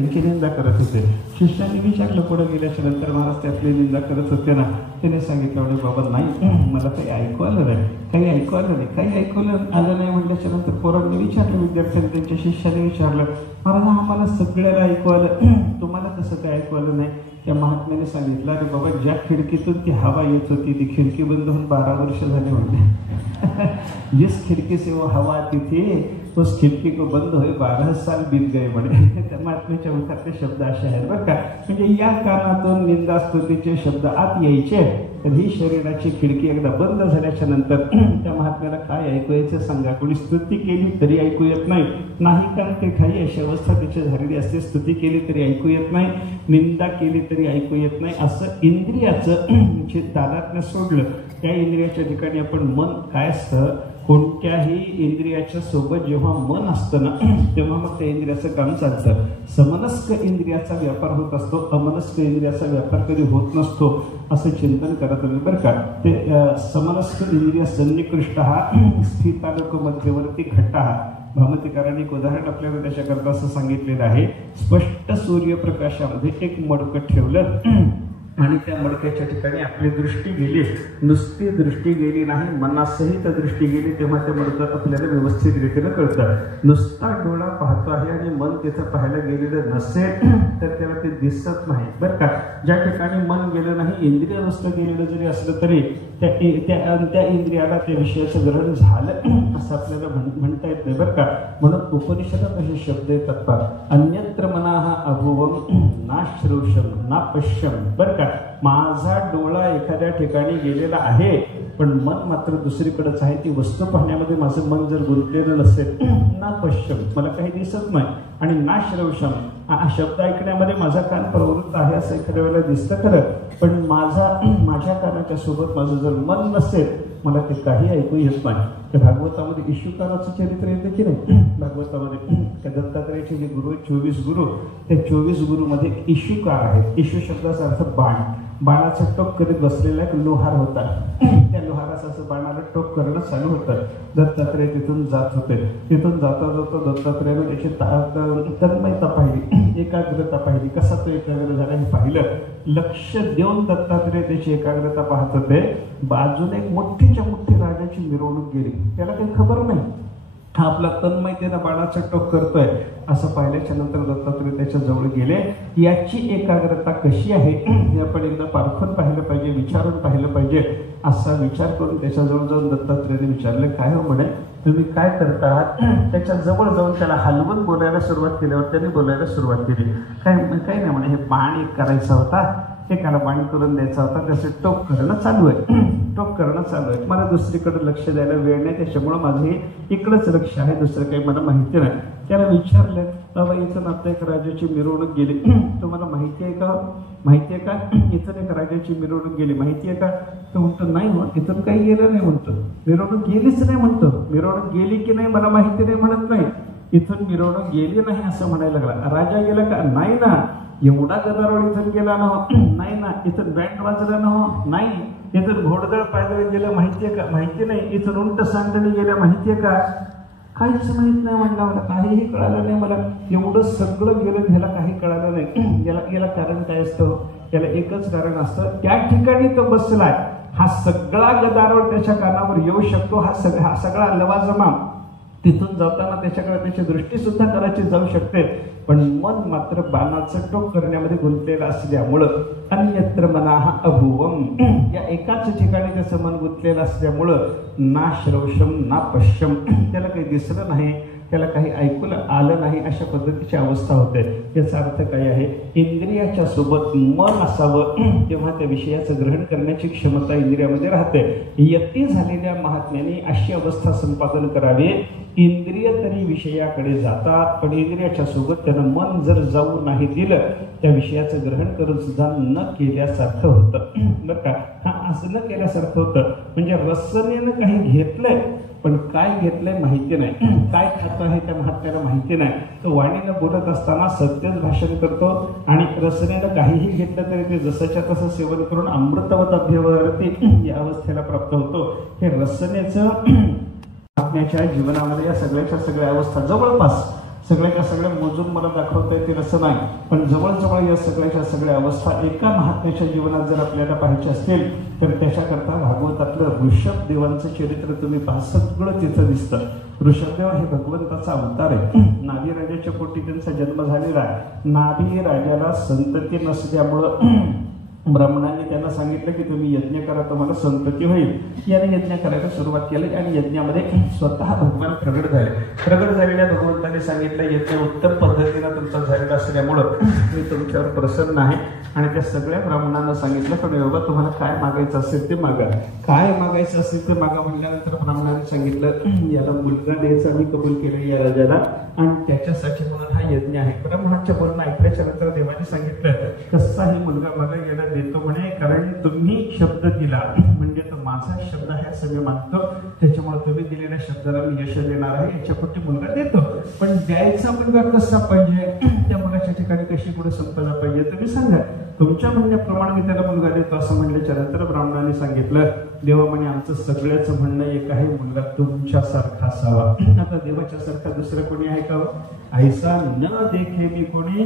त्यांची निंदा करत होते. शिष्याने विचारलं पुढे गेल्याच्या नंतर महाराज त्यातली निंदा करत होते ना. त्याने सांगितलं म्हणजे बाबा नाही, मला काही ऐकू आलं नाही, काही ऐकू आलं नाही, काही ऐकवलं आलं नाही. म्हटल्याच्या नंतर पोरांनी विचारलं, विद्यार्थ्यांनी त्यांच्या शिष्याने विचारलं, महाराज आम्हाला सगळ्याला ऐकू आलं, तुम्हाला कसं काय ऐकू आलं नाही? त्या महात्म्याने सांगितलं, अरे बाबा ज्या खिडकीतून ती हवा येत होती ती खिडकी बंद होऊन 12 वर्ष झाले म्हटले. जिस खिड़की से वो हवा आती थी उस खिड़की को बंद हुए 12 साल बीत गए म्हणे. त्या महात्म्याच्या मुखातले शब्द असे आहेत बरं का. म्हणजे या कानातून निंदा स्तुतीचे शब्द आत यायचे, तर ही शरीराची खिडकी एकदा बंद झाल्याच्या नंतर त्या महात्म्याला काय ऐकू यायचं सांगा? कोणी स्तुती केली तरी ऐकू येत नाही, नाही कारण ते काही अशी अवस्था त्याची झालेली असते, स्तुती केली तरी ऐकू येत नाही, निंदा केली तरी ऐकू येत नाही. असं इंद्रियाचं जे तादात्म्य सोडलं, त्या इंद्रियाच्या ठिकाणी आपण मन काय असतं, कोणत्याही इंद्रियाच्या सोबत जेव्हा मन असतं ना तेव्हा मग त्या इंद्रियाचं काम चालतं. समनस्क इंद्रियाचा व्यापार होत असतो, अमनस्क इंद्रियाचा व्यापार कधी होत नसतो, असं चिंतन करत नाही बरं का. ते समनस्क इंद्रिय सन्निकृष्ट हा स्थितालोक मध्यवर्ती घट्टा हा. भामतीकारांनी एक उदाहरण आपल्याला त्याच्याकरता असं सांगितलेलं आहे. स्पष्ट सूर्यप्रकाशामध्ये एक मडकं ठेवलं आणि त्या मडक्याच्या ठिकाणी आपली दृष्टी गेली, नुसती दृष्टी गेली नाही, मनासहित दृष्टी गेली, तेव्हा ते मडकं आपल्याला व्यवस्थित रीतीनं कळतं. नुसता डोळा पाहतो आहे आणि मन तिथं पाहायला गेलेलं नसेल तर त्याला ते दिसत नाही बरं का. ज्या ठिकाणी मन गेलं नाही, इंद्रिय नुसतं गेलेलं जरी असलं तरी त्या इंद्रियाला त्या विषयाचं ग्रहण झालं असं आपल्याला म्हणता येत नाही बरं का. म्हणून उपनिषदात असे शब्द येतात पहा, अन्यत्र मनाः अभुवम ना श्रोषम ना पश्यम बरं का. माझा डोळा एखाद्या ठिकाणी गेलेला आहे पण मन मात्र दुसरीकडेच आहे. ती वस्तू पाहण्यामध्ये माझं मन जर गुंतलेलं नसेल, ना पश्यम मला काही दिसत नाही, आणि ना श्रवशम हा शब्द ऐकण्यामध्ये माझा कान प्रवृत्त आहे असं एखाद्या वेळेला दिसतं खरं, पण माझ्या कानाच्या सोबत माझं जर मन नसेल मला ते काही ऐकू येत नाही. तर भागवतामध्ये इशुकाराचं चरित्र येतं की नाही. भागवतामध्ये दत्तात्रयाचे जे गुरु आहेत 24 गुरु, त्या 24 गुरुमध्ये इशुकार आहेत. इशू शब्दाचा अर्थ बाण, बाणाचा टोक करीत बसलेला एक लोहार होता. त्या लोहाराचं असं बाणाला टोक करणं चालू होतं. दत्तात्रय तिथून जात होते. तिथून जाता जाता दत्तात्रयानं त्याची तन्मयता पाहिली, एकाग्रता पाहिली, कसा तो एकाग्र झाला हे पाहिलं. लक्ष देऊन दत्तात्रय त्याची एकाग्रता पाहत होते. बाजूने एक मोठीच्या मोठी राजाची मिरवणूक गेली. त्याला काही खबर नाही, हा आपला तन्मयतेनं बाणाचं टोक करतोय असं पाहिल्याच्या नंतर दत्तात्रय त्याच्या जवळ गेले. याची एकाग्रता कशी आहे हे आपण एकदा पारखून पाहिलं पाहिजे, विचारून पाहिलं पाहिजे. असा विचार करून त्याच्या जवळ जाऊन दत्तात्रयाने विचारलं, काय हो म्हणे तुम्ही काय करता आहात? त्याच्या जवळ जाऊन त्याला हलवून बोलायला सुरुवात केल्यावर त्याने बोलायला सुरुवात केली. काय नाही म्हणे, हे बाण एक करायचा होता, एकाला बाण करून द्यायचा होता, त्याचे टोक करणं चालू आहे, टोक करणं चालू आहे. मला दुसरीकडे लक्ष द्यायला वेळ नाही, त्याच्यामुळं माझं हे इकडंच लक्ष आहे, दुसरं काही मला माहिती नाही. त्याला विचारलं, बाबा इथं आता एक राजाची मिरवणूक गेली, तुम्हाला माहिती आहे का? माहिती आहे का? इथं एक राजाची मिरवणूक गेली, माहिती आहे का? तो म्हणतो नाही हो, इथून काही गेलं नाही म्हणतो, मिरवणूक गेलीच नाही म्हणतो. मिरवणूक गेली की नाही मला माहिती नाही म्हणत नाही, इथून मिरवणूक गेली नाही असं म्हणायला लागला. राजा गेला का? नाही ना. एवढा गदारोळ इथून गेला ना? नाही ना. इथून बँड वाजला ना? नाही. इथून घोडदळ पायदळ गेलं, माहितीये का? माहिती नाही. इथून उंट सांडणी गेल्या, माहितीये का? काहीच माहित नाही म्हणला मला, काहीही कळालं नाही मला. एवढं सगळं गेलं, ह्याला काही कळालं नाही. याला कारण काय असतं? याला एकच कारण असतं, त्या ठिकाणी तो बसलाय, हा सगळा गदारोळ त्याच्या कानावर येऊ शकतो, हा सगळा लवाजमा तिथून जाताना त्याच्याकडे त्याची दृष्टी सुद्धा करायची जाऊ शकते, पण मन मात्र बाणाचं टोक करण्यामध्ये गुंतलेलं असल्यामुळं अन्यत्र मनाः अभुवम, या एकाच ठिकाणी त्याचं मन गुंतलेलं असल्यामुळं ना श्रवशम ना पश्यम, त्याला काही दिसलं नाही, त्याला काही ऐकून आलं नाही, अशा पद्धतीची अवस्था होते. याचा अर्थ काय आहे? इंद्रियाच्या सोबत मन असावं, तेव्हा त्या विषयाचं ग्रहण करण्याची क्षमता इंद्रियामध्ये राहते. यती झालेल्या महात्म्याने अशी अवस्था संपादन करावी, इंद्रिय तरी विषयाकडे जातात, पण इंद्रियाच्या सोबत त्यानं मन जर जाऊ नाही दिलं, त्या विषयाचं ग्रहण करून सुद्धा न केल्यासारखं होतं बरं का. हा असं न केल्यासारखं होतं, म्हणजे रसनेनं काही घेतलंय पण काय घेतलंय माहिती नाही, काय खातं आहे त्या महात्म्याला माहिती नाही. तो वाणीनं बोलत असताना सत्यच भाषण करतो आणि रसनेनं काहीही घेतलं तरी ते जसंच्या तसं सेवन करून अमृतवत अभ्यवरती या अवस्थेला प्राप्त होतो. हे रसनेचं आपल्याच्या जीवनामध्ये या सगळ्या अवस्था जवळपास सगळ्याच्या सगळ्या मोजून मला दाखवता येतील असं नाही, पण जवळजवळ या सगळ्याच्या सगळ्या अवस्था एका महात्म्याच्या जीवनात जर आपल्याला पाहायचे असतील तर त्याच्याकरता भागवतातलं ऋषभ देवांचं चरित्र तुम्ही पहा, सगळं तिथं दिसतं. ऋषभदेव हे भगवंताचा अवतार आहे. नाभी राजाच्या पोटी त्यांचा जन्म झालेला आहे. नाभी राजाला संतती नसल्यामुळं ब्राह्मणांनी त्यांना सांगितलं की तुम्ही यज्ञ करा, तुम्हाला संतती होईल. याने यज्ञ करायला सुरुवात केली आणि यज्ञामध्ये स्वतः भगवान प्रगट झाले. प्रगट झालेल्या भगवंताने सांगितलं यज्ञ उत्तम पद्धतीनं तुमचा झालेला असल्यामुळं मी तुमच्यावर प्रसन्न आहे. आणि त्या सगळ्या ब्राह्मणांना सांगितलं पण बाबा तुम्हाला काय मागायचं असेल ते मागा, काय मागायचं असेल ते मागा. म्हणल्यानंतर ब्राह्मणाने सांगितलं याला मुलगा द्यायचा मी कबूल केलं या राजाला आणि त्याच्यासाठी म्हणून हा यज्ञ आहे. ब्राह्मणाच्या बोलणं ऐकल्याच्या नंतर देवाने सांगितलं कसाही मुलगा मला याला देतो म्हणे, कारण तुम्ही शब्द दिला म्हणजे तो माझा शब्द आहे असं मी मानतो, त्याच्यामुळे तुम्ही दिलेल्या शब्दाला मी यश देणार आहे. याच्यापुढे मुलगा देतो, पण द्यायचा मुलगा कसा पाहिजे, त्या मुलाच्या ठिकाणी कशी पुढे संपदा पाहिजे तुम्ही सांगा, तुमच्या म्हणण्याप्रमाणे मी त्याला मुलगा देतो असं म्हणल्याच्या नंतर ब्राह्मणाने सांगितलं देवा म्हणे आमचं सगळ्याच म्हणणं एक आहे, मुलगा तुमच्यासारखा असावा. आता देवाच्या सारखा दुसरं कोणी आहे का? ऐसा न देखे मी कोणी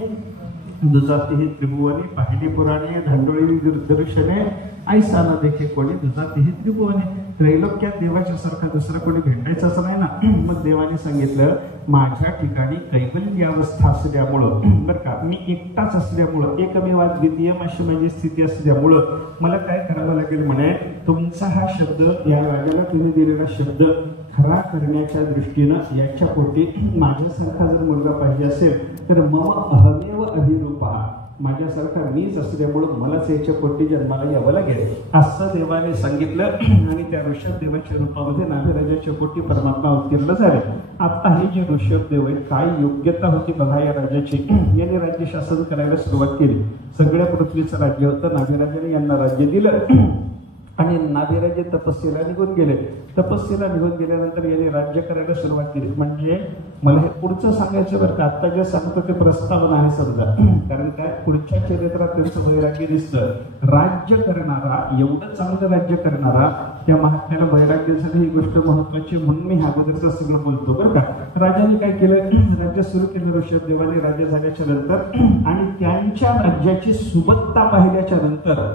दुजाती ही त्रिभुवनी, पाहिली पुराणे धांडोळी दर्शने, ऐसा न देखे कोणी दुजाती ही त्रिभुवनी. त्रैलोक्यात देवाच्या सारखा दुसरा कोणी भेटायचाच नाही ना. मग देवाने सांगितलं माझ्या ठिकाणी कैवल्य अवस्था असल्यामुळं बरं का, मी एकटाच असल्यामुळं एकमेवाद्वितीय अशी माझी स्थिती असल्यामुळं मला काय करावं लागेल म्हणे, तुमचा हा शब्द या राजाला तुम्ही दिलेला शब्द खरा करण्याच्या दृष्टीनं याच्या पोटी माझ्यासारखा जर मुलगा पाहिजे असेल तर मम अहमेव अभिरूपा, माझ्यासारखा मीच असल्यामुळं मलाच याच्या पोटी जन्माला यावं लागेल असं देवाने सांगितलं. आणि त्या ऋषभ देवाच्या रूपामध्ये नाभिराजाच्या पोटी परमात्मा अवतीर्ण झाले. आता हे जे ऋषभ देव आहेत काय योग्यता होती बघा या राजाची. याने राज्य शासन करायला सुरुवात केली. सगळ्या पृथ्वीचं राज्य होतं, नाभिराजाने यांना राज्य दिलं आणि नाभिराजे तपस्येला निघून गेले. तपस्येला निघून गेल्यानंतर यांनी राज्य करायला सुरुवात केली. म्हणजे मला हे पुढचं सांगायचं बरं का, आता जे सांगतो ते प्रस्तावना आहे समजा, कारण काय पुढच्या चरित्रात त्यांचं वैराग्य दिसतं. राज्य करणारा, एवढं चांगलं राज्य करणारा त्या महात्म्याला वैराग्य झालं ही गोष्ट महत्वाची, म्हणून मी अगोदरचं सगळं बोलतो बरं का. राजाने काय केलं, राज्य सुरू केलं ऋषभ देवाने राज्य झाल्याच्या नंतर आणि त्यांच्या राज्याची सुबत्ता पाहिल्याच्या नंतर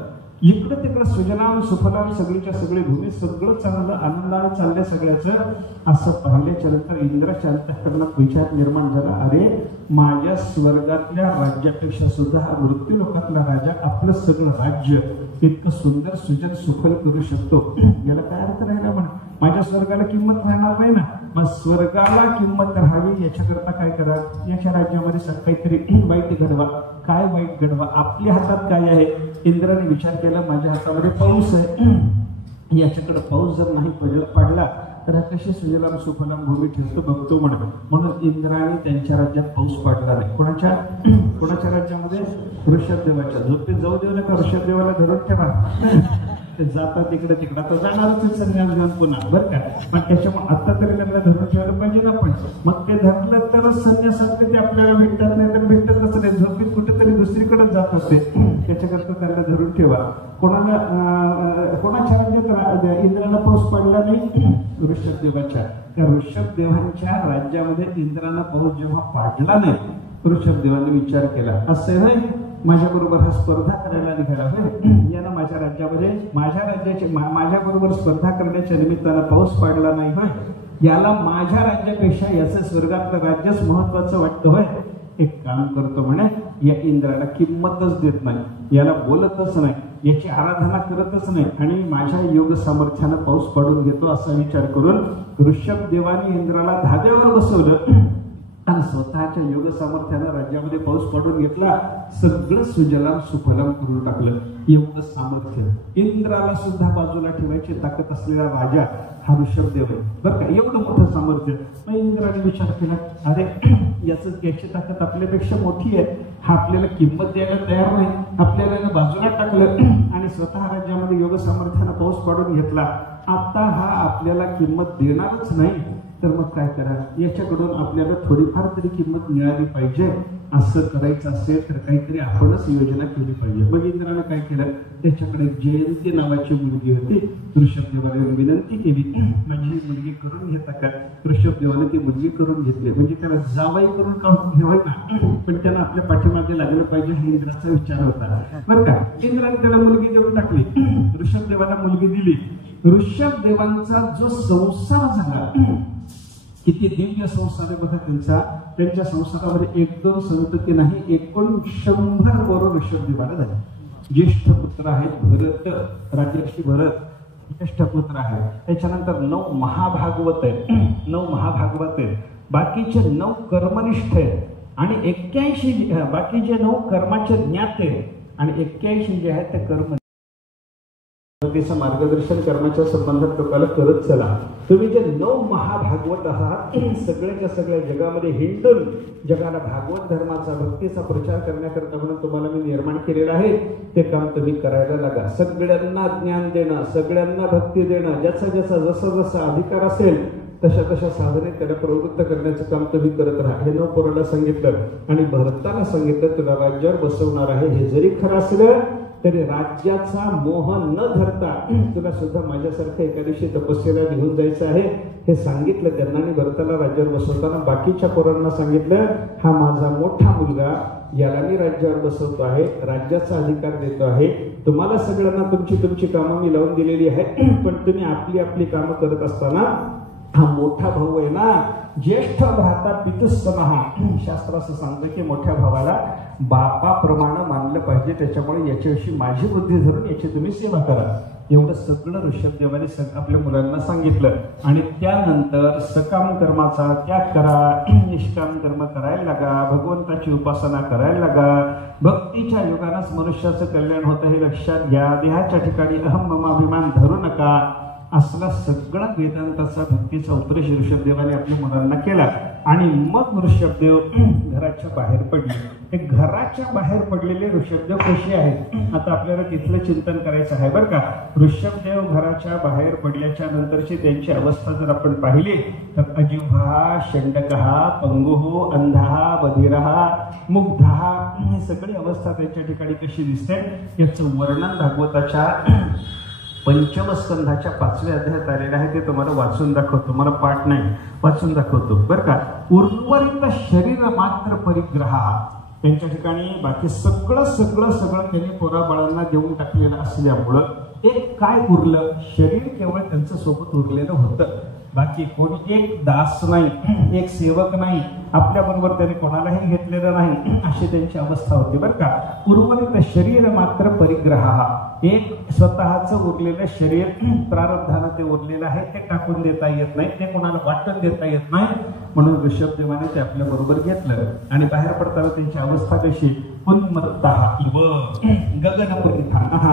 इकडं तिकडं सुजनाम सुफलाम सगळीच्या सगळी भूमी सगळं चांगलं आनंदाने चाललंय सगळ्याचं. असं पाहिल्याच्या नंतर इंद्राच्या अंतःकरणात विचार निर्माण झाला, अरे माझ्या स्वर्गातल्या राज्यापेक्षा सुद्धा हा मृत्यू लोकातला राजा आपलं सगळं राज्य इतकं सुंदर सुजन सुफल करू शकतो, याला काय अर्थ राहिला म्हणा. माझ्या स्वर्गाला किंमत राहणार नाही ना, मग स्वर्गाला किंमत राहावी याच्याकरता काय करा, याच्या राज्यामध्ये काहीतरी वाईट घडवा. काय वाईट घडवा, आपल्या हातात काय आहे. इंद्राने विचार केला माझ्या हातामध्ये पाऊस आहे, याच्याकडे पाऊस जर नाही पडला तर कशी सुजलाम सुफलाम भूमी ठेवतो बघतो म्हणून इंद्राने त्यांच्या राज्यात पाऊस पडला नाही. कोणाच्या राज्यामध्ये? ऋषभदेवाच्या. झोपेत जाऊ देऊ नका, ऋषभदेवाला धरून ठेवा. ते जातात तिकडे तिकडं तर जाणारच संन्यास घेऊन पुन्हा बरं का. पण त्याच्यामुळे आता तरी त्यांना धरून ठेवलं पाहिजे ना. पण मग ते धरलं तरच संन्यासातले ते आपल्याला भेटतात, नाही तर भेटतच नाही. झोपेत कुठेतरी दुसरीकडेच जातात ते, त्याच्याकरता त्यांना धरून ठेवा. कोणाच्या राज्यात इंद्राला पाऊस पडला नाही? ऋषभदेवाच्या. त्या ऋषभदेवांच्या राज्यामध्ये इंद्राला पाऊस जेव्हा पाडला नाही, ऋषभदेवाने विचार केला असं होय माझ्या बरोबर हा स्पर्धा करायला निघाला होय, यानं माझ्या राज्यामध्ये माझ्या बरोबर स्पर्धा करण्याच्या निमित्तानं पाऊस पडला नाही होय, याला माझ्या राज्यापेक्षा याचं स्वर्गातलं राज्यच महत्वाचं वाटतं होय. एक काम करतो म्हणे, या इंद्राला किंमतच देत नाही, याला बोलतच नाही, याची आराधना करतच नाही आणि माझ्या योग सामर्थ्यानं पाऊस पडून घेतो असा विचार करून ऋषभदेवाने इंद्राला धाब्यावर बसवलं आणि स्वतःच्या योग सामर्थ्यानं राज्यामध्ये पाऊस पडून घेतला. सगळं सुजलाम सुफलाम करून टाकलं. एवढं सामर्थ्य इंद्राला सुद्धा बाजूला ठेवायची ताकद असलेला राजा हा ऋषभदेव आहे बरं का. एवढं मोठं सामर्थ्य. मग इंद्राने विचार केला, अरे याची ताकद आपल्यापेक्षा मोठी आहे, हा आपल्याला किंमत द्यायला तयार नाही, आपल्याला बाजूला टाकलं आणि स्वतः राज्यामध्ये योग सामर्थ्यानं पाऊस पाडून घेतला. आता हा आपल्याला किंमत देणारच नाही, तर मग काय करा, याच्याकडून आपल्याला थोडीफार तरी किंमत मिळाली पाहिजे. असं करायचं असेल तर काहीतरी आपणच योजना केली पाहिजे. मग इंद्रानं काय केलं, त्याच्याकडे जयंती नावाची मुलगी होती. ऋषभदेवाने विनंती केली, माझी मुलगी करून घेता का? ऋषभदेवाने ती मुलगी करून घेतली. म्हणजे त्याला जावाई करून काढून ठेवाय ना, पण त्याला आपल्या पाठीमागे लागलं पाहिजे हा इंद्राचा विचार होता बरं का. इंद्राने त्याला मुलगी देऊन टाकली, ऋषभदेवाला मुलगी दिली. ऋषभदेवांचा जो संसार झाला, किती दिव्य संसार आहे बघा त्यांचा. त्यांच्या संसारामध्ये 1-2 संतती नाही, 100 बरोबर ऋषभदेवाला झाले. ज्येष्ठ पुत्र आहेत भरत, राजर्षी भरत ज्येष्ठ पुत्र आहे. त्याच्यानंतर 9 महाभागवत आहेत, 9 महाभागवत आहेत. बाकीचे 9 कर्मनिष्ठ आहेत आणि 81 बाकीचे 9 कर्माचे ज्ञाते आहेत आणि 81 जे आहेत ते कर्म मार्गदर्शन कर्माच्या संबंधात लोकांना करत चला. तुम्ही जे 9 महाभागवत आहात, सगळ्याच्या सगळ्या जगामध्ये हिंडून जगाला भागवत धर्माचा भक्तीचा प्रचार करण्याकरता म्हणून तुम्हाला मी निर्माण केलेलं आहे. ते काम तुम्ही करायला लागा. सगळ्यांना ज्ञान देणं, सगळ्यांना भक्ती देणं, ज्याचा ज्याचा जसा जसा अधिकार असेल तशा तशा साधने त्याला प्रवृत्त करण्याचं काम तुम्ही करत राहा. हे 9 पोराला सांगितलं आणि भरताला सांगितलं तुला राज्यावर बसवणार आहे. हे जरी खरं असलं तरी राज्याचा मोह न धरता तुला सुद्धा माझ्यासारखं एका दिवशी तपस्येला निघून जायचं आहे हे सांगितलं त्यांना. आणि भरताला राज्यावर बसवताना बाकीच्या पोरांना सांगितलं, हा माझा मोठा मुलगा, याला मी राज्यावर बसवतो आहे, राज्याचा अधिकार देतो आहे. तुम्हाला सगळ्यांना तुमची तुमची कामं मी लावून दिलेली आहे, पण तुम्ही आपली आपली कामं करत असताना हा मोठा भाऊ आहे ना, ज्येष्ठ भ्राता पितुस्तमः, शास्त्र असं सांगतं की मोठ्या भावाला बापाप्रमाणे मानलं पाहिजे. त्याच्यामुळे याच्याविषयी माझी बुद्धी धरून याची तुम्ही सेवा करा. एवढं सगळं ऋषभदेवाने आपल्या मुलांना सांगितलं. आणि त्यानंतर सकाम कर्माचा त्याग करा, निष्काम कर्म करायला लागा, भगवंताची उपासना करायला लागा. भक्तीच्या योगानेच मनुष्याचं कल्याण होतं हे लक्षात घ्या. देहाच्या ठिकाणी अहम ममाभिमान धरू नका. असला सगळा वेदांताचा भक्तीचा उपदेश ऋषभदेवाने आपल्या मुलांना केला. आणि मग ऋषभदेव घराच्या बाहेर पडले. ते घराच्या बाहेर पडलेले ऋषभदेव कसे आहेत आता आपल्याला तिथलं चिंतन करायचं आहे बरं का. ऋषभदेव घराच्या बाहेर पडल्याच्या नंतरची त्यांची अवस्था जर आपण पाहिली तर अजिव्हा, षण्डकः, पंगुः, अंधः, बधिरः, मुग्धः, ही सगळी अवस्था त्यांच्या ठिकाणी कशी दिसते याचं वर्णन भागवताच्या 5व्या स्कंधाच्या 5व्या अध्यायात आलेलं आहे. ते तुम्हाला वाचून दाखवतो, मला पाठ नाही, वाचून दाखवतो बरं का. उर्वरित शरीर मात्र परिग्रह, त्यांच्या ठिकाणी बाकी सगळं सगळं सगळं त्यांनी पोराबाळांना देऊन टाकलेलं असल्यामुळं एक काय उरलं, शरीर केवळ त्यांचं सोबत उरलेलं होतं. बाकी कोणी एक दास नाही, एक सेवक नाही, आपल्या बरोबर त्याने कोणालाही घेतलेलं नाही, अशी त्यांची अवस्था होती बरं का. उर्वरित शरीर मात्र परिग्रह, एक स्वतःचं उरलेलं शरीर प्रारब्धानं ते उरलेलं आहे, ते टाकून देता येत नाही, ते कोणाला वाटून देता येत नाही. म्हणून ऋषभदेवाने ते आपल्या बरोबर घेतलं. आणि बाहेर पडताना त्यांची अवस्था कशी, उन्मत्तः इव गगनपरिधानः,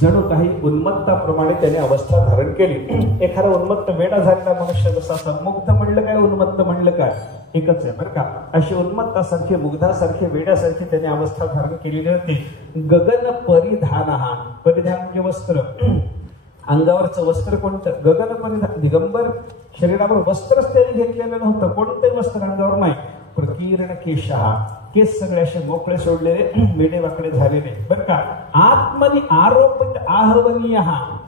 जणू काही उन्मत्ताप्रमाणे त्याने अवस्था धारण केली. एखादा उन्मत्त वेडा झालेला मनुष्य जसा असं, मुग्ध म्हणलं काय, उन्मत्त म्हणलं काय, एकच आहे बरं का. अशी उन्मत्तासारखे, मुग्धासारखे, वेड्यासारखे त्याने अवस्था धारण केलेली होती. गगन परिधानः, परिधान म्हणजे वस्त्र, अंगावरचं वस्त्र कोणतं, गगन परिधान, दिगंबर, शरीरावर वस्त्रच त्याने घेतलेलं नव्हतं, कोणतंही वस्त्र अंगावर नाही. प्रकीर्ण केशः, केस सगळे असे मोकळे सोडलेले, मेडे वाकडे झालेले बरं का. आत्मनी आरोपित आहवनीय,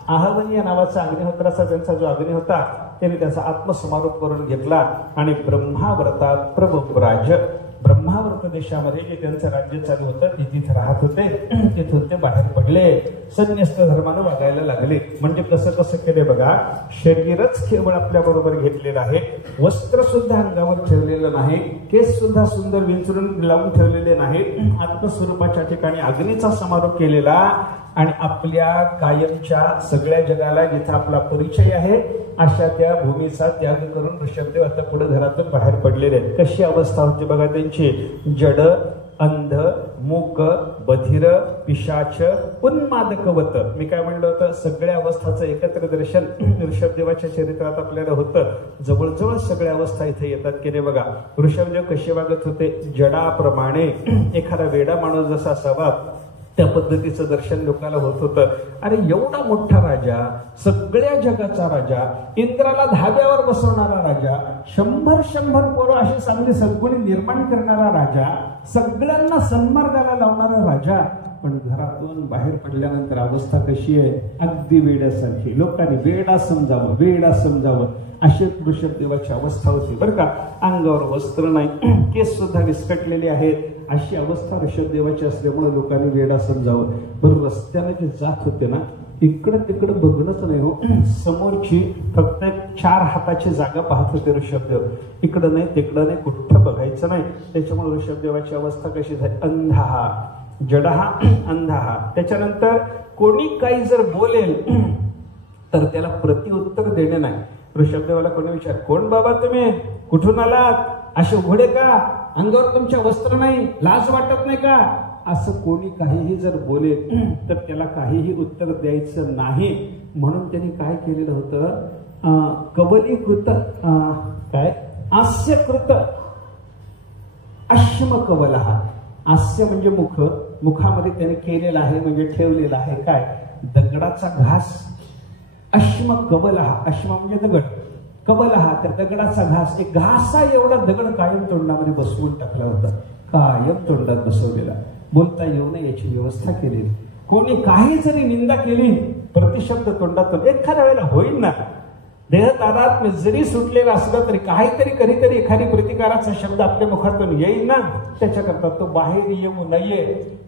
आहवनीय नावाचा अग्निहोत्राचा त्यांचा जो अग्नी होता त्याने त्याचा आत्मसमारोप करून घेतला. आणि ब्रह्माव्रतात प्रभुराज, ब्रह्मावर्त देशामध्ये जे त्यांचं राज्य चालू होतं ते तिथे राहत होते. तिथून ते बाहेर पडले, संन्यस्त धर्मानं वागायला लागले. म्हणजे कसं कसं केले बघा, शरीरच केवळ आपल्या बरोबर घेतलेलं आहे, वस्त्र सुद्धा अंगावर ठेवलेलं नाही, केस सुद्धा सुंदर विंचरून लावून ठेवलेले नाही, आत्मस्वरूपाच्या ठिकाणी अग्नीचा समारोप केलेला. आणि आपल्या कायमच्या सगळ्या जगाला जिथे आपला परिचय आहे अशा त्या भूमीचा त्याग करून ऋषभदेव आता पुढे घरातून बाहेर पडलेले आहेत. कशी अवस्था होती बघा त्यांची, जड, अंध, मूक, बधिर, पिशाच, उन्मादकवत. मी काय म्हणलं होतं, सगळ्या अवस्थाचं एकत्र दर्शन ऋषभदेवाच्या चरित्रात आपल्याला होतं. जवळजवळ सगळ्या अवस्था इथे येतात की नाही बघा. ऋषभदेव कसे वागत होते, जडाप्रमाणे, एखादा वेडा माणूस जसा असावा त्या पद्धतीचं दर्शन लोकांना होत होतं. अरे एवढा मोठा राजा, सगळ्या जगाचा राजा, इंद्राला धाब्यावर बसवणारा राजा, 100 पोरं अशी चांगली सद्गुणी निर्माण करणारा राजा, सगळ्यांना सन्मार्गाला लावणारा राजा, पण घरातून बाहेर पडल्यानंतर अवस्था कशी आहे? अगदी वेड्यासारखी. लोकांनी वेडा समजावं अशी वृषभदेवाची अवस्था होती बरं का. अंगावर वस्त्र नाही, केस सुद्धा विस्कटलेले आहेत, अशी अवस्था ऋषभदेवाची असल्यामुळे लोकांनी वेडा समजावं. बरं, रस्त्याने जे जात होते ना, इकडं तिकडं बघणंच नाही हो. समोरची फक्त 4 हाताची जागा पाहत होते ऋषभदेव. इकडं नाही तिकडं नाही, कुठं बघायचं नाही. त्याच्यामुळे ऋषभदेवाची अवस्था कशी झाली? अंधाहा जडहा अंधाहा. त्याच्यानंतर कोणी काही जर बोलेल तर त्याला प्रतिउत्तर देणे नाही. ऋषभदेवाला कोणी विचार, कोण बाबा तुम्ही, कुठून आलात, असे उघडे का, अंगावर तुमच्या वस्त्र नाही, लाज वाटत नाही का, असं कोणी काहीही जर बोलेल तर त्याला काहीही उत्तर द्यायचं नाही. म्हणून त्यांनी काय केलेलं होतं? कबलीकृत काय हास्यकृत अश्मकवलहा. हास्य म्हणजे मुख, मुखामध्ये त्याने केलेलं आहे म्हणजे ठेवलेला आहे काय? दगडाचा घास. अश्म कबलहा, अश्म म्हणजे दगड, कबलहा तर दगडाचा घास. एक घासा एवढा दगड कायम तोंडामध्ये बसवून टाकला होता, कायम तोंडात बसवलेला. बोलता येऊ नये याची व्यवस्था केलेली. कोणी काही जरी निंदा केली, प्रतिशब्द तोंडातून एखाद्या वेळेला होईल ना, देहतादात जरी सुटलेला असला तरी काहीतरी कधीतरी एखादी प्रतिकाराचा शब्द आपल्या मुखातून येईल ना, त्याच्याकरता तो बाहेर येऊ नये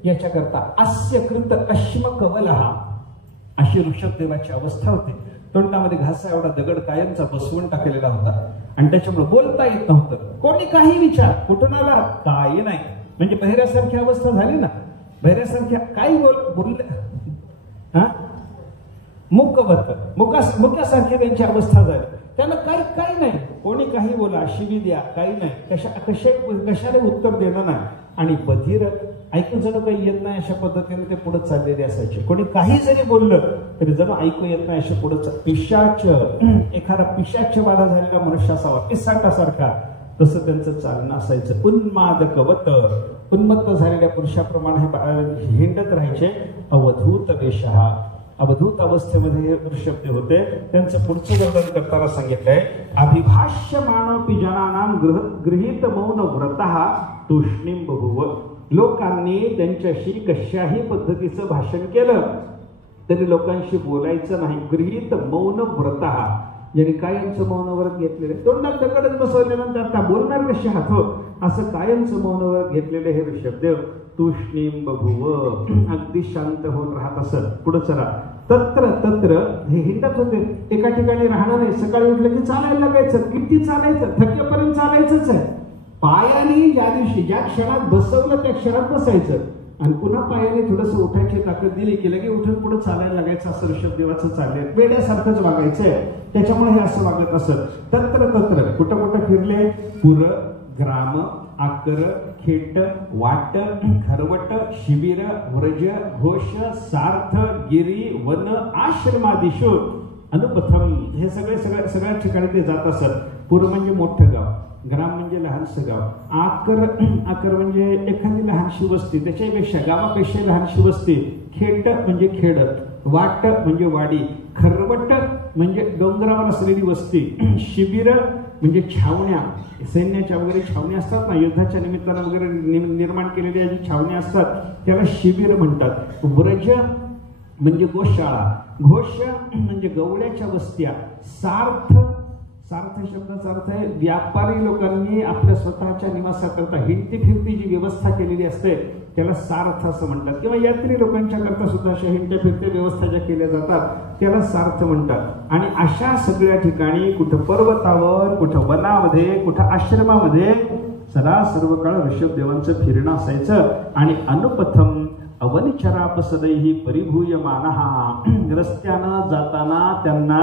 याच्याकरता हास्यकृत अश्म कवलहा अशी ऋषभदेवाची अवस्था होती. तोंडामध्ये घासा एवढा दगड कायमचा बसवून टाकलेला होता आणि त्याच्यामुळे बोलता येत नव्हतं. कोणी काही विचार, कुठून आला, काही नाही. म्हणजे बहिऱ्यासारखी अवस्था झाली ना, बहिऱ्यासारख्या काही बोलले हा मुक्यासारखी त्यांची अवस्था झाली. त्यांना काही नाही, कोणी काही बोला, शिवी द्या, काही नाही, कशाला उत्तर देणं नाही. आणि बधीर ऐकू जणू काही येत नाही अशा पद्धतीने ते पुढे चाललेले असायचे. कोणी काही जरी बोललं तरी जणू ऐकू येत नाही अशा पुढे पिशाच, एखादा पिशाचवादा झालेला मनुष्य असावा, पिसाटासारखा, तसं त्यांचं चालणं असायचं. उन्मादकवत, उन्मत्त झालेल्या पुरुषाप्रमाणे हिंडत राहायचे. अवधूत वेशहा, अवधूत अवस्थेमध्ये ऋषभदेव होते. त्यांचं पुढचं वर्णन करताना सांगितलंय, अभिभाष्यमानोपि जनानां गृहीत मौन व्रतः तूष्णीं बभूव. लोकांनी त्यांच्याशी कशाही पद्धतीचं भाषण केलं तरी लोकांशी बोलायचं नाही. गृहीत मौन व्रतः, ज्यांनी कायमचं मौन व्रत घेतलेले, तोंडात दगडच बसवल्यानंतर आता बोलणार कसे आहात हो, असं कायमचं मौन व्रत घेतलेले हे ऋषभदेव तूष्णीं बभूव, अगदी शांत होऊन राहत असत. पुढे चला, तत्र हे हिंडत होते. एका ठिकाणी राहणार नाही. सकाळी उठलं की चालायला लागायचं. किती चालायचं? थकेपर्यंत चालायचंच आहे. पायाने ज्या दिवशी ज्या क्षणात बसवलं त्या क्षणात बसायचं आणि पुन्हा पायाने थोडस उठायची ताकद दिली की लगे उठून पुढे चालायला लागायचं. असं ऋषभदेवाचं चाललंय. वेड्यासारखंच वागायचंय. त्याच्यामुळे हे असं वागत असत. तत्र कुठं कुठं फिरले? पुर, ग्राम, आकर, खेट, वाट, खरवट, शिबिर, व्रज, घोष, सार्थ, गिरी, वन, आश्रमादिशु अनुपथम. हे सगळ्या ठिकाणी ते जात असत. पुर म्हणजे मोठं गाव, ग्राम म्हणजे लहानसं गाव, आकर म्हणजे एखादी लहानशी वस्ती, त्याच्यापेक्षा गावापेक्षा लहानशी वस्ती, खेट म्हणजे खेडत, वाट म्हणजे वाडी, खरवट म्हणजे डोंगरावर असलेली वस्ती, शिबिर म्हणजे छावण्या, सैन्याच्या वगैरे छावण्या असतात ना, युद्धाच्या निमित्तानं वगैरे निर्माण केलेल्या जी छावण्या असतात त्याला शिबिर म्हणतात. व्रज म्हणजे गोशाळा, घोष म्हणजे गवळ्याच्या वस्त्या, सार्थ शब्दाचा अर्थ आहे व्यापारी लोकांनी आपल्या स्वतःच्या निवासाकरता हिंडती फिरती जी व्यवस्था केलेली असते त्याला सार्थ असं म्हणतात. किंवा यात्री लोकांच्या करता सुद्धा अशा हिंडत्या फिरत्या व्यवस्था ज्या केल्या जातात त्याला सार्थ म्हणतात. आणि अशा सगळ्या ठिकाणी कुठं पर्वतावर, कुठं वनामध्ये, कुठं आश्रमामध्ये सदा सर्व काळ ऋषभदेवांचं फिरणं असायचं. आणि अनुपथम अवनिचरापसदैहि परिभूयमानः. रस्त्यानं जाताना त्यांना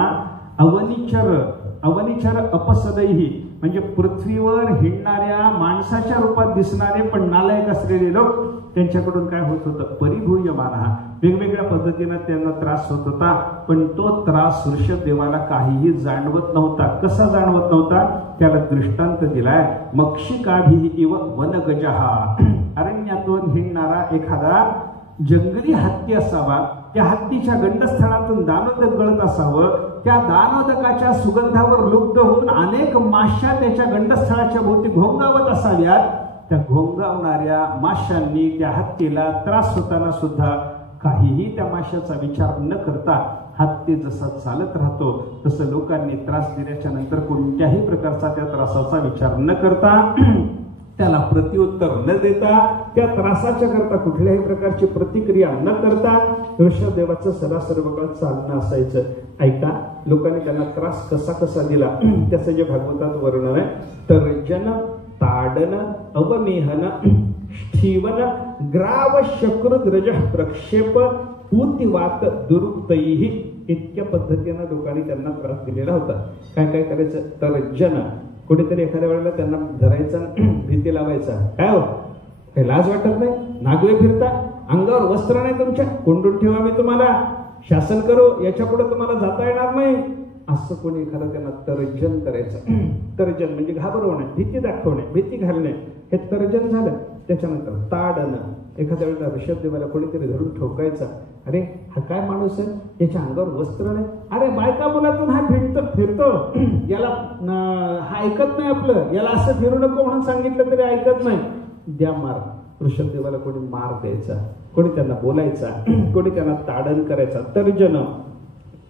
अवनिचर अपसदैही म्हणजे पृथ्वीवर हिंडणाऱ्या माणसाच्या रूपात दिसणारे पण नालायक असलेले लोक त्यांच्याकडून काय होत होतं? परिभूयमानः, वेगवेगळ्या पद्धतीनं त्यांना त्रास होत होता. पण तो त्रास ऋषभदेवाला काहीही जाणवत नव्हता. कसा जाणवत नव्हता? त्याला दृष्टांत दिलाय. मक्षिकाभिः इव वनगजः. अरण्यातून हिंडणारा एखादा जंगली हत्ती असावा, त्या हत्तीच्या गंडस्थळातून दानोदक गळत असावं, त्या दानोदकाच्या सुगंधावर लुप्त होऊन अनेक माश्या त्याच्या गंडस्थळाच्या भोवती घोंगावत असाव्यात. त्या घोंगावणाऱ्या माशांनी त्या हत्तीला त्रास होताना सुद्धा काहीही त्या माशाचा विचार न करता हत्ती जसा चालत राहतो तसं लोकांनी त्रास दिल्याच्या नंतर कोणत्याही प्रकारचा त्या त्रासाचा विचार न करता, त्याला प्रत्युत्तर न देता, त्या त्रासाच्या करता कुठल्याही प्रकारची प्रतिक्रिया न करता ऋषभदेवाचं सरासर बघा चालणं असायचं. ऐका, लोकांनी त्यांना त्रास कसा कसा दिला त्याचं जे भागवतात वर्णन आहे. तर्जन, ताडन, अवमेहन, स्थीवन, ग्राव, शकृत, रज, प्रक्षेप, पूतिवात, दुरुक्तैहि इतक्या पद्धतीनं लोकांनी त्यांना त्रास दिलेला होता. काय काय करायचं? तर्जन, कोणीतरी एखाद्या वेळेला त्यांना धरायचा, भीती लावायचा. काय हो, काही लाज वाटत नाही? नागवे फिरता, अंगावर वस्त्र नाही तुमच्या, कोंडून ठेवा मी तुम्हाला, शासन करू, याच्या पुढे तुम्हाला जाता येणार नाही, असं कोणी एखादा त्यांना तर्जन करायचं. तर्जन म्हणजे घाबरवणे, भीती दाखवणे, भीती घालणे, हे तर्जन झालं. त्याच्यानंतर ताडन, एखाद्या वेळेला ऋषभदेवाला कोणीतरी धरून ठोकायचा. अरे हा काय माणूस आहे, याच्या अंगावर वस्त्र नाही, अरे बायका मुलातून हा फिरतो, याला हा ऐकत नाही, आपलं याला असं फिरू नको म्हणून सांगितलं तरी ऐकत नाही, द्या मार. ऋषभदेवाला कोणी मार द्यायचा, कोणी त्यांना बोलायचा, कोणी त्यांना ताडन करायचा. तर्जन,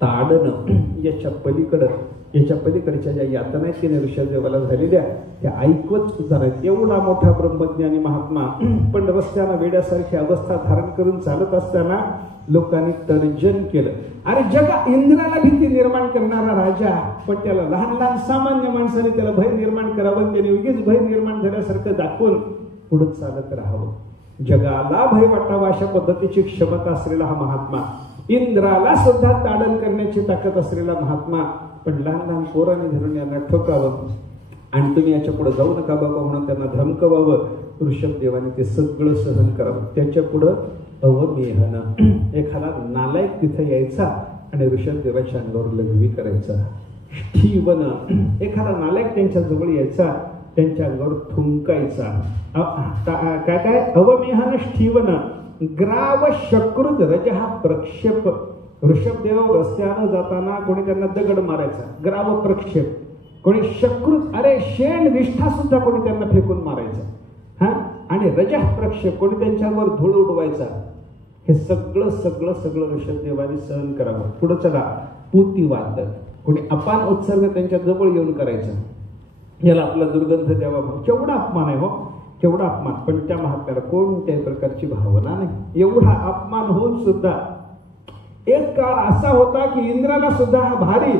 ताडन, याच्या पलीकडच्या ज्या यातना आहेत तिने ऋषभदेवाला झालेल्या त्या ऐकवत जाणार. एवढा मोठा ब्रह्मज्ञानी महात्मा पण रस्त्यानं वेड्यासारखी अवस्था धारण करून चालत असताना लोकांनी तर्जन केलं. अरे जगा इंद्राला भीती निर्माण करणारा राजा, पण त्याला लहान लहान सामान्य माणसाने त्याला भय निर्माण करावं, त्याने उगीच भय निर्माण झाल्यासारखं दाखवून पुढे चालत राहावं. जगाला भय वाटावा अशा पद्धतीची क्षमता असलेला हा महात्मा, इंद्राला सुद्धा ताडन करण्याची ताकद असलेला महात्मा, पण लहान लहान पोरांनी धरून यांना ठोकावं आणि तुम्ही याच्या पुढे जाऊ नका बाबा म्हणून त्यांना धमकवावं. ऋषभदेवाने ते सगळं सहन करावं. त्याच्या पुढं अवमेहन, एखादा नालायक तिथे यायचा आणि ऋषभदेवाच्या अंगावर लघवी करायचा. स्थीवन, एखादा नालायक त्यांच्या जवळ यायचा, त्यांच्या अंगावर थुंकायचा. काय काय? अवमेहन, स्थीवन, ग्राव, शकृत, रज, प्रक्षेप. ऋषभदेव रस्त्यानं जाताना कोणी त्यांना दगड मारायचा, ग्राव प्रक्षेप. कोणी शकृत, अरे शेण विष्ठा सुद्धा कोणी त्यांना फेकून मारायचा. हा, आणि रज प्रक्षेप, कोणी त्यांच्यावर धूळ उडवायचा. हे सगळं सगळं सगळं ऋषभदेवाने सहन करावं. पुढे चला, पूतिवात, कोणी अपान उत्सर्ग त्यांच्या जवळ येऊन करायचा, याला आपला दुर्गंध द्यावा. केवढा अपमान आहे हो, केवढा अपमान. पण त्या महात्म्याला कोणत्याही प्रकारची भावना नाही. एवढा अपमान होऊन सुद्धा एक काळ असा होता की इंद्राला सुद्धा हा भारी,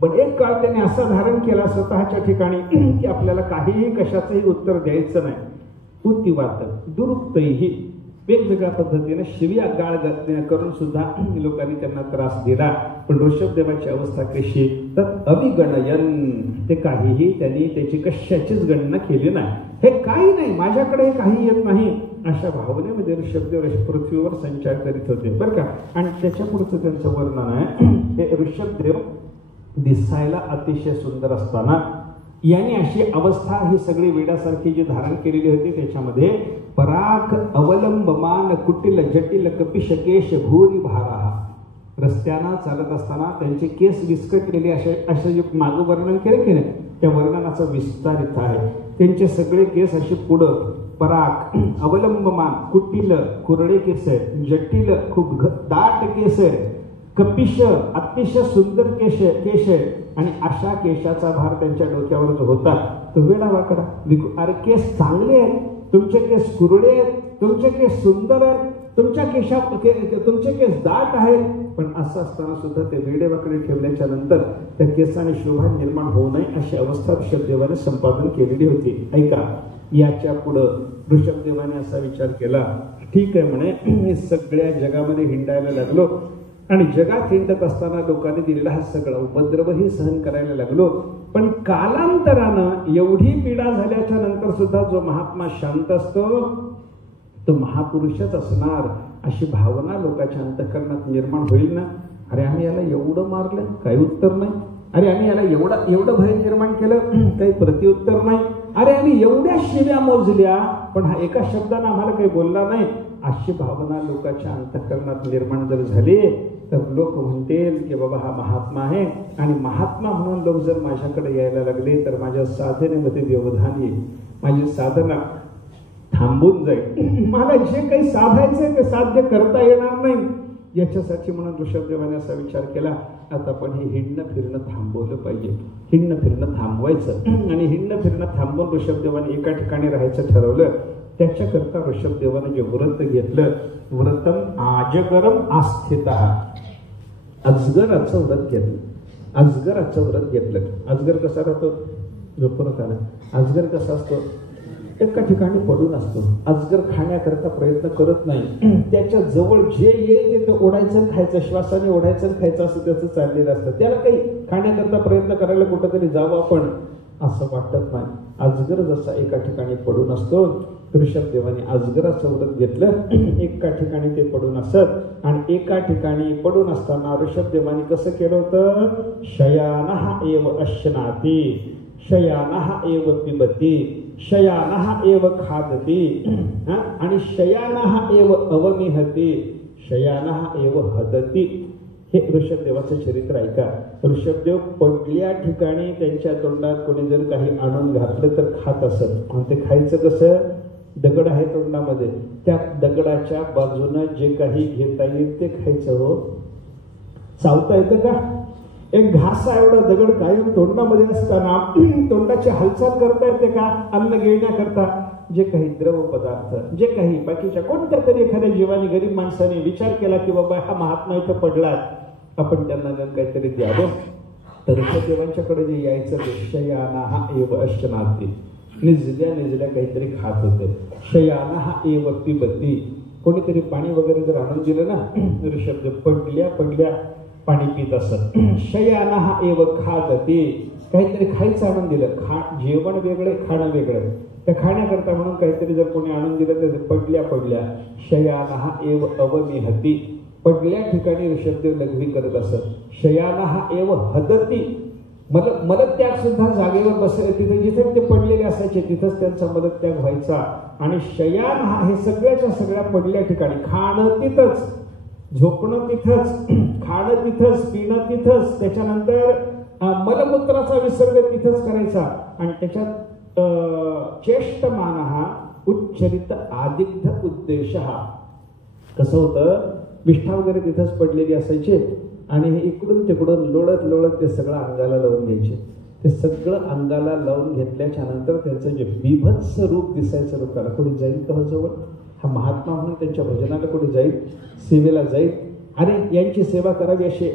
पण एक काळ त्याने असा धारण केला स्वतःच्या ठिकाणी की आपल्याला काहीही कशाचंही उत्तर द्यायचं नाही. पूतिवात, दुरुक्तैहि, वेगवेगळ्या पद्धतीने शिव्या गाळ करून सुद्धा लोकांनी त्यांना त्रास दिला. पण ऋषभदेवाची अवस्था कशी? तर अभिगणयन, ते काहीही त्यांनी त्याची कशाचीच गणना केली नाही. हे काही नाही, माझ्याकडे हे काही येत नाही, अशा भावनेमध्ये ऋषभदेव पृथ्वीवर संचार करीत होते बरं का. आणि त्याच्या पुढचं त्यांचं वर्णन आहे. हे ऋषभदेव दिसायला अतिशय सुंदर असताना यांनी अशी अवस्था ही सगळी वेडासारखी जी धारण केलेली होती, त्याच्यामध्ये पराख, अवलंबमान, कुटिल, जटिल, कपिश, केश, भूरी भारा. रस्त्यानं चालत असताना त्यांचे केस विस्कटलेले असे जे मागं वर्णन केलं की नाही, त्या वर्णनाचा विस्तार इथं आहे. त्यांचे सगळे केस असे पुढं, पराख, अवलंबमान, कुटिल, कुरडे केस आहे, जटिल, खूप दाट केस आहे, कपिश, अतिशय सुंदर केश आहे. आणि अशा केशाचा भार त्यांच्या डोक्यावर जो होता तो वेडा वाकडा. अरे केस चांगले आहेत, तुमचे केस कुरडे आहेत, तुमचे केस सुंदर आहेत, तुमचे केस दाट आहेत, पण असं असताना सुद्धा ते वेडे वाकडे ठेवल्याच्या नंतर त्या केसाने शोभा निर्माण होऊ नये अशी अवस्था ऋषभदेवाने संपादन केलेली होती. ऐका, याच्या पुढं ऋषभदेवाने असा विचार केला, ठीक आहे म्हणे, मी सगळ्या जगामध्ये हिंडायला लागलो आणि जगात हिंडत असताना लोकांनी दिलेला हा सगळा उपद्रवही सहन करायला लागलो, पण कालांतरानं एवढी पीडा झाल्याच्या नंतर सुद्धा जो महात्मा शांत असतो तो महापुरुषच असणार अशी भावना लोकांच्या अंतःकरणात निर्माण होईल ना. अरे आम्ही याला एवढं मारलं, काही उत्तर नाही. अरे आम्ही याला एवढं भय निर्माण केलं, काही प्रत्युत्तर नाही. अरे आम्ही एवढ्या शिव्या मोजल्या, पण हा एका शब्दानं आम्हाला काही बोलला नाही. अशी भावना लोकांच्या अंतःकरणात निर्माण जर झाली तर लोक म्हणतील की बाबा हा महात्मा आहे, आणि महात्मा म्हणून लोक जर माझ्याकडे यायला लागले तर माझ्या साधनेमध्ये व्यवधान येईल, माझी साधना थांबून जाईल, मला जे काही साधायचंय ते साध्य करता येणार नाही. याच्यासाठी म्हणून ऋषभदेवाने असा विचार केला, आता आपण हे हिंडणं फिरणं थांबवलं पाहिजे, हिंडणं फिरणं थांबवायचं. आणि हिंडणं फिरणं थांबवून ऋषभदेवाने एका ठिकाणी राहायचं ठरवलं. त्याच्याकरता ऋषभदेवाने जे व्रत घेतलं, व्रतम आजगरम आस्थितः, अजगराचं व्रत घेतलं. अजगराचं व्रत घेतलं. अजगर कसा राहतो, झोपून आला. अजगर कसा असतो, एका ठिकाणी पडून असतो. अजगर खाण्याकरता प्रयत्न करत नाही, त्याच्या जवळ जे येईल ते ओढायचं खायचं, श्वासाने ओढायचं खायचं असं त्याचं चाललेलं असतं. त्याला काही खाण्याकरता प्रयत्न करायला कुठंतरी जावं आपण असं वाटत नाही. अजगर जसा एका ठिकाणी पडून असतो, ऋषभदेवाने अजगराचं व्रत घेतलं. एका ठिकाणी ते पडून असत, आणि एका ठिकाणी पडून असताना ऋषभदेवाने कसं केलं होतं, शयानः एव अश्नाति, शयानः एव पिबती, शयानः एव खादती, आणि शयानः एव अवमिहती, शयानः एव हदती. हे ऋषभदेवाचं चरित्र ऐका. ऋषभदेव पडल्या ठिकाणी त्यांच्या तोंडात कोणी जर काही आणून घातलं तर खात असत. आणि ते खायचं कसं, दगड आहे तोंडामध्ये, त्या दगडाच्या बाजूनं जे काही घेता येईल ते खायचं. हो, चावता येतं का? एक घासा एवढा दगड कायम तोंडामध्ये असताना तोंडाची हालचाल करता येते का? अन्न गिळण्याकरता जे काही द्रव पदार्थ, जे काही बाकीच्या कोणत्या तरी एखाद्या जीवाने, गरीब माणसाने विचार केला की बाबा हा महात्मा इथं पडला, आपण त्यांना काहीतरी द्यावं, तर ऋषभदेवांच्याकडे जे यायचं ते शयानः एव अश्नाति, निजल्या काहीतरी खात होते. शयानः एव पिबती, कोणीतरी पाणी वगैरे जर आणून दिलं ना, ऋषभदेव पडल्या पाणी पित असत. शयानः एव खादती, काहीतरी खायचं आणून दिलं, जेवण वेगळं खाणं वेगळं, त्या खाण्याकरता म्हणून काहीतरी जर कोणी आणून दिलं तर पडल्या. शयानः एव अवमिहती, पडल्या ठिकाणी ऋषभदेव लघवी करत असत. शयानः एव हदती, मलत्याग सुद्धा जागेवर बसले, तिथे जिथे ते पडलेले असायचे तिथंच त्यांचा मलत्याग व्हायचा. आणि शयान हे सगळ्याच्या सगळ्या पडल्या ठिकाणी, खाणं तिथंच, झोपणं तिथंच, खाणं तिथंच, पिणं तिथंच, त्याच्यानंतर मलमूत्राचा विसर्ग तिथंच करायचा. आणि त्याच्यात चेष्टमानः उच्चरित आदिग्ध उद्देशः, कसं होतं, विष्ठा वगैरे तिथंच पडलेली असायचे, आणि हे इकडून तिकडून लोळत ते सगळं अंगाला लावून घ्यायचे. ते सगळं अंगाला लावून घेतल्याच्या नंतर त्यांचं जे बिभत्स रूप दिसायचं लोकांना, कोणी जाईल का जवळ, हा महात्मा म्हणून त्यांच्या भजनाला कोणी जाईल, सेवेला जाईल, अरे यांची सेवा करावी असे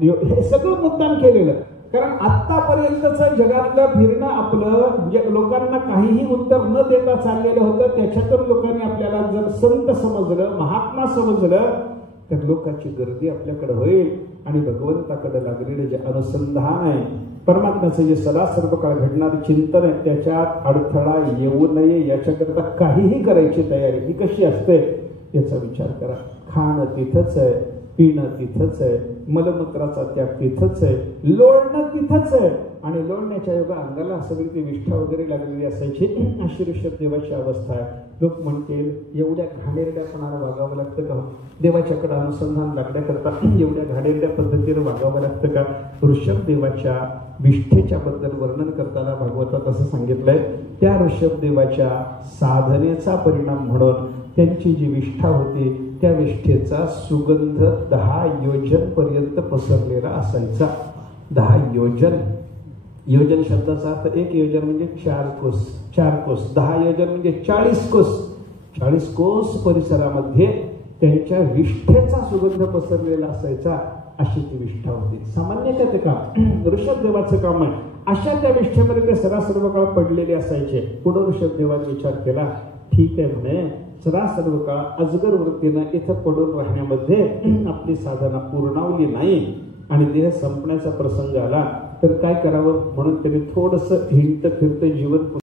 हे सगळं मुद्दाम केलेलं. कारण आतापर्यंतचं जगातलं फिरणं आपलं जे लोकांना काहीही उत्तर न देता चाललेलं होतं, त्याच्यातून लोकांनी आपल्याला जर संत समजलं, महात्मा समजलं, तर लोकांची गर्दी आपल्याकडे होईल, आणि भगवंताकडे लागलेलं जे अनुसंधान आहे, परमात्म्याचं जे सदा सर्व काळ घडणारं चिंतन आहे, त्याच्यात अडथळा येऊ नये याच्याकरता काहीही करायची तयारी ही कशी असते याचा विचार करा. खाणं तिथंच आहे, पिणं तिथंच आहे, मलमूत्राचा त्याग तिथंच आहे, लोळणं तिथंच आहे, आणि लोळण्याच्या योगा अंगाला सगळी ती विष्ठा वगैरे लागलेली असायची. अशी ऋषभदेवाची अवस्था आहे. लोक म्हणतील एवढ्या घाणेरड्यापणाला वागावं लागतं का? देवाच्याकडे अनुसंधान लागण्याकरता एवढ्या घाणेरड्या पद्धतीने वागावं लागतं का? ऋषभदेवाच्या विष्ठेच्या बद्दल वर्णन करताना भागवतात असं सांगितलंय, त्या ऋषभदेवाच्या साधनेचा परिणाम म्हणून त्यांची जी विष्ठा होती त्या विष्ठेचा सुगंध 10 योजन पर्यंत पसरलेला असायचा. 10 योजन, योजन शब्दाचा अर्थ 1 योजन म्हणजे 4 कोस, 4 कोस, 10 योजन म्हणजे 40 कोस. 40 कोस परिसरामध्ये त्यांच्या विष्ठेचा सुगंध पसरलेला असायचा. अशी ती विष्ठा होती. सामान्य का ते काम ऋषभदेवाचं काम आहे. अशा त्या विष्ठेमध्ये ते सर्व काळ पडलेले असायचे. पुढे ऋषभदेवाने विचार केला, ठीक आहे म्हणे, सर्व काळ अजगर वृत्तीनं इथं पडून राहण्यामध्ये आपली साधना पूर्णावली नाही आणि देह संपण्याचा प्रसंग आला तर काय करावं, म्हणून त्यांनी थोडंसं हिंडत फिरत जीवन